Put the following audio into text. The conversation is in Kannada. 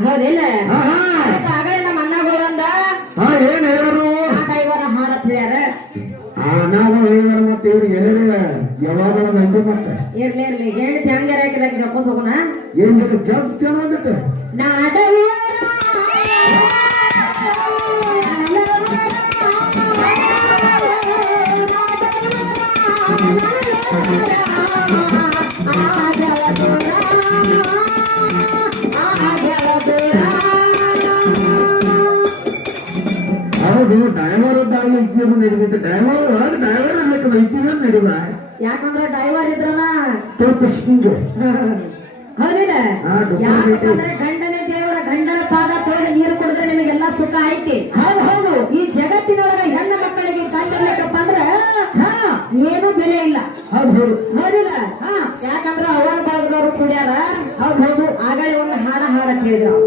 ಹೌದಿಲ್ಲ ಆಗಲೇ ನಮ್ಮ ಅಣ್ಣಗಳು ಅಂದ ಏನ್ ಹೇಳೋರು ಡೈವರ ಹಾಡತ್ ಹೇಳ್ಯಾರ ನಾವು ಹೇಳಿದಾರ ಮತ್ತೆ ಇವ್ರು ಹೇಳಿರಲ್ಲ ಯಾವಾಗ ನಂದು ಮತ್ತೆ ಇರ್ಲಿ ಹೇಳಿದ್ ಹೆಂಗಾರ ಹಾಕಿದಾಗ ಜೊಕ್ಕೊಂಡ್ ಹೋಗೋಣ ಏನ್ ಬೇಕು ಜಾಸ್ತಿ ಚೆನ್ನಾಗಿತ್ತು ಹೌದು ಡ್ರೈವರ್ ನಡಿಬೇಕು ಡ್ರೈವರ್ ಅಲ್ಲಕ್ಕೆ ವೈದ್ಯ ನಡಿವ ಯಾಕಂದ್ರ ಡ್ರೈವರ್ ಇದ್ರನ ಹೌದಿಲ್ಲ ಯಾಕಂದ್ರೆ ಗಂಡನೇ ದೇವರ ಗಂಡನ ಪಾದ ತೊಳೆದು ನೀರು ಕುಡಿದ್ರೆ ನಿಮಗೆಲ್ಲ ಸುಖ ಐತಿ ಹೌದು ಈ ಜಗತ್ತಿನೊಳಗ ಹೆಣ್ಣು ಮಕ್ಕಳಿಗೆ ಕಂಡಿರ್ಲಿಕ್ಕಪ್ಪ ಅಂದ್ರ ಏನು ಬೆಲೆ ಇಲ್ಲ ಹೌದಿಲ್ಲ ಯಾಕಂದ್ರ ಅವನ ಬಳಗದವ್ರು ಕುಡಿಯಾರ ಹೌದು ಆಗಲೇ ಒಂದು ಹಾಡ ಹೇಳಿದ್ರು